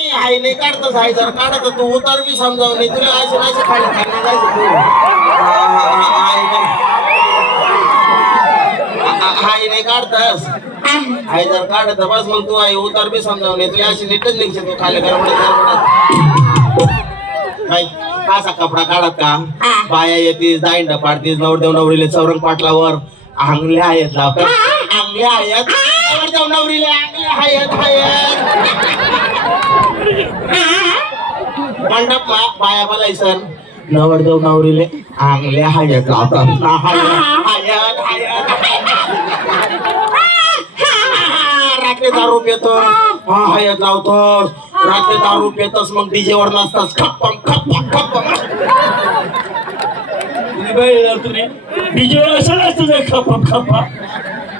नाही हाय नाही काढतच हाय जर काढत तू उतार बी समजावं नाही तुला असे असे खाली खाली जायचं तू हाय नाही काढतस हाय जर काढत बस मग तू आहे उतार बी समजावं नाही तुला अशी नीटच निघशील तू खाली गडबडत काय असा कपडा काढत का बाया येतीस दांड पाडतीस नवरदेव नवरीले चौरंग पाटलावर आंगल्या आहेत लावतात आंगल्या आहेत नवरदेव नवरीले आंगल्या आहेत मंडप बाया बोलायचं नवरदेव नवरीले आंगल्या आहेत लावतात रात्री दारू पितो हयात लावतो रात्री दारू पितोस मग डीजे वर नसतास खप्पम खप्पम खप्पम तुम्ही डीजेवर कशाला असतं खप्पा खप्पा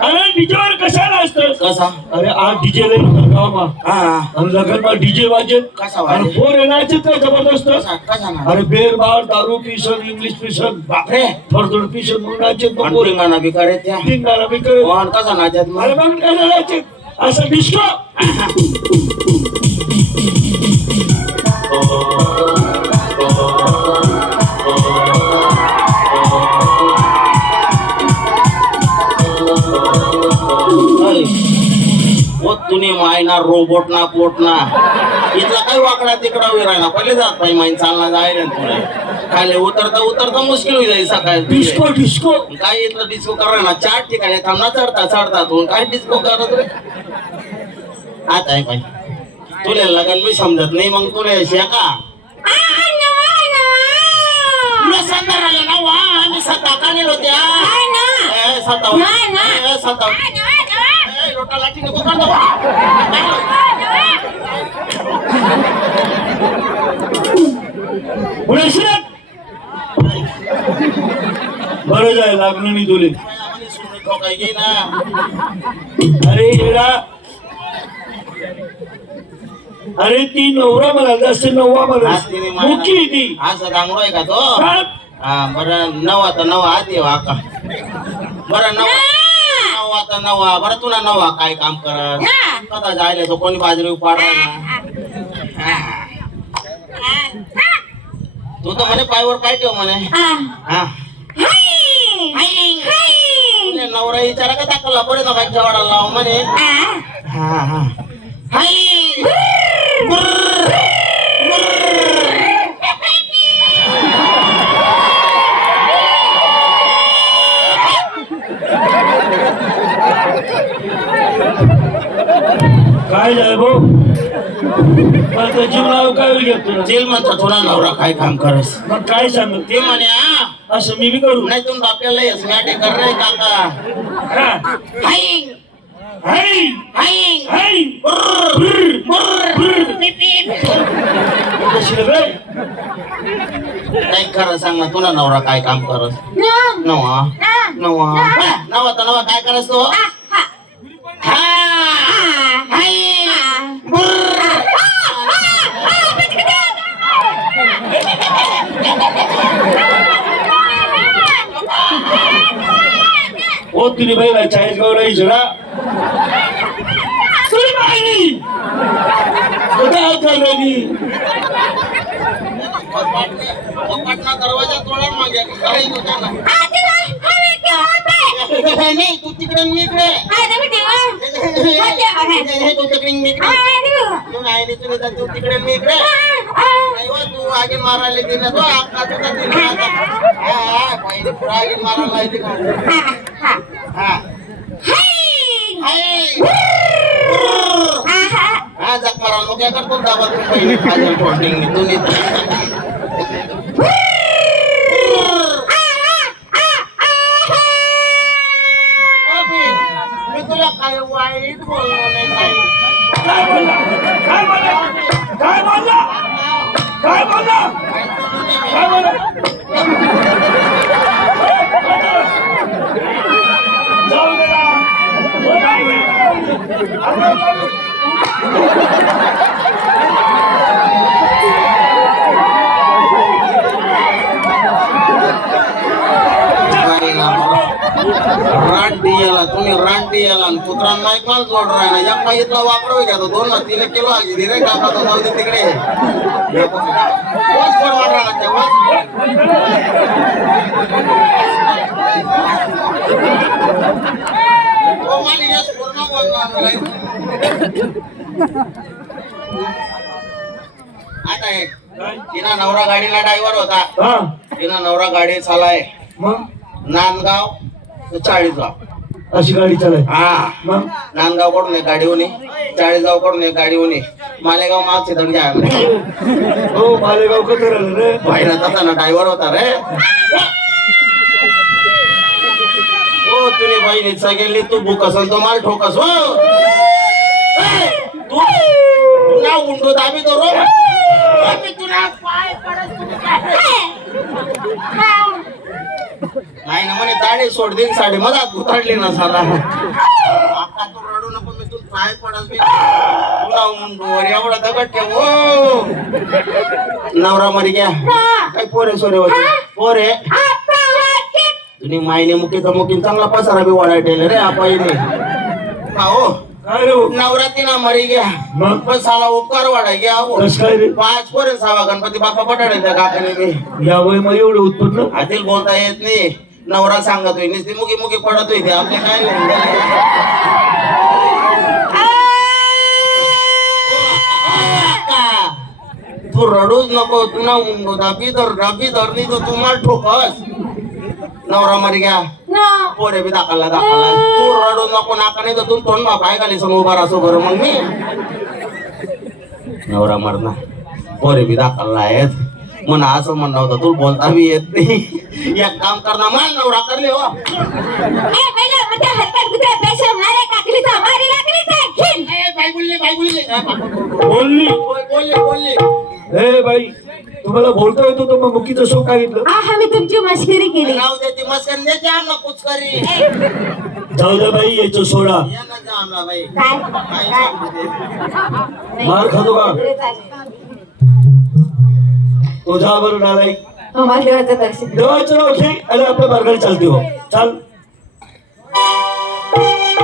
अरे डीजेवर कशाला असतं कसा अरे आज डीजे लई गावा आणि लग्न डीजे वाजेल कसा आणि वाजेल? पोर येण्याचे काय जबरदस्त कसा ना अरे बेर बार दारू पिसन इंग्लिश पिसन बापरे फरदड पिसन म्हणून नाचेत मग पोर पोरिंगाना बिकारे त्या टिंगाला बी करे वाहन कसा नाचत अरे मग काय नाचेत असं डिस्को तुम्ही मायना रोबोट ना पोट ना इथला काय वाकडा तिकडा विरायला पहिले जात पाहिजे माईन चालना जायला तुला खाली उतरता उतरता मुश्किल होईल जाईल सकाळी डिस्को डिस्को काय इथलं डिस्को करा ना 4 ठिकाणी थांबना चढता चढता तू काय डिस्को करत रे आता आहे पाहिजे तुला लगन मी समजत नाही मग तुला शेका संदर्भाला ना वा आम्ही सता का नेलो त्या सताव सताव लोटा लाठी नको कर बरं जाय लागलं नाही तुले काय घे ना अरे येडा अरे ती नवरा मला जास्त नववा मला मुख्य ती असं डांगरो आहे का तो काय? हा बरं नवा तर नवा आधी का बरं नवा नवा तर नवा बरं तुला नवा काय काम करत कदा जायला तो कोणी बाजरी उपाडला ना तू तर म्हणे पायवर पाय ठेव म्हणे हा नवरा विचारा का दाखवला बरे ना बाईकच्या वाडाला लाव म्हणे हा हा काय झालं भाऊ माझं जीवनावर काय घेतो जेल म्हणतो थोडा नवरा काय काम करस मग काय सांगत ते म्हणे हा असं मी बी करू नाही तुम्ही आपल्याला यशमॅटे कर रे काका हा. हाय हाय, हाय हाय. कशी रे बे? नाही खरं सांग ना तुला नवरा काय काम करस नवा नवा नवा तर नवा काय करस तो ओ तुझी बाईला चाळीस गावला इजडा तुझी बाई काय करली पटना दरवाजा तोडा मागे काही दुकान नाही तू तिकडे मी इकडे तू तिकडे मी इकडे तू नाही तुला तू तिकडे मी इकडे नाही तू आगे मारायला गेला तो आपला तुझा पहिले पुढे आगे मारायला तिकडे हा हा जग मारायला मग काय करतो दाबा तू पहिले फाजल कोटिंग तू नाही मी तुला काय वाईट बोललो नाही काय बोलला काय बोलला काय बोलला काय बोलला काय बोलला जाऊ दे ना गाडी याला आणि कुत्रा माईक माल जोड राहिला या पाहितला वापरवे घ्या 2-3 किलो आगी रे काका तो जाऊ दे तिकडे वास पर मारा लागते वास ओ माली गॅस पूर्ण बोलणार आता आहे तिना नवरा गाडीला ड्रायव्हर होता हा तिना नवरा गाडी चालाय मग नांदगाव ते चाळीसगाव अशी गाडी चालाय हा मग नांदगाव कडून एक गाडी होणी चाळीसगाव कडून एक गाडी होणी मालेगाव मागचे दंड घ्या हो मालेगाव कसं राहिलं रे पाहिला तसा ना ड्रायव्हर होता रे हो तुझी बहिणीचा गेली तू बुक असेल तो माल ठोकस हो तू ना उंडो दाबी तो रो तुला पाय पडत नाही ना म्हणे दाढी सोड दिन साडी मधात उतरली ना साला आता तू रडू नको मी तुला पाय पडत मी तुला उंडोर एवढा दगड ठेव हो नवरा मरी गया काय पोरे सोरे होते पोरे तुम्ही मायने मुकीचा मुकीन चांगला पसारा बी वाढाय ठेवले रे आपाईने का हो काय रे नवरात्रीना मरी गया मग पण साला उपकार वाढाय गया हो कसं काय रे 5 पोरे 6 गणपती बाप्पा पटाडे त्या काकाने बी या वय मग एवढं उत्पन्न आतील बोलता येत नाही नवरा सांगत होई नुसती मुगी मुगी पडत होई ते आपले काय होऊन गेले? तू रडूच नको तू ना मुंडो दाबी धर नाही तर तुम्हाला ठोकस नवरा मरी गया पोरे बी दाखवला तू रडू नको नाका नाही तर तू तोंड बापाय खाली समोर उभा राहतो बरं मग मी नवरा मरना पोरे बी दाखवला आहेत म्हणा असं म्हणणं होतं तू बोलता बी येत नाही एक काम करणार मान नवरा करले हो बोलली बोलले ए बाई तुम्हाला बोलता येतो तर मग मुकीचं शो काय घेतलं मी तुमची मस्करी केली राहू दे ती मस्करी दे आमला कुछ करी जाऊ दे बाई याचं सोडा ये ना जा आमला बाई काय काय सांगू दे. मार खातो का तो जा बरं नालायक देवाचं दर्शन देवाचं नाव घे आणि आपल्या मार्गाने चालते हो चाल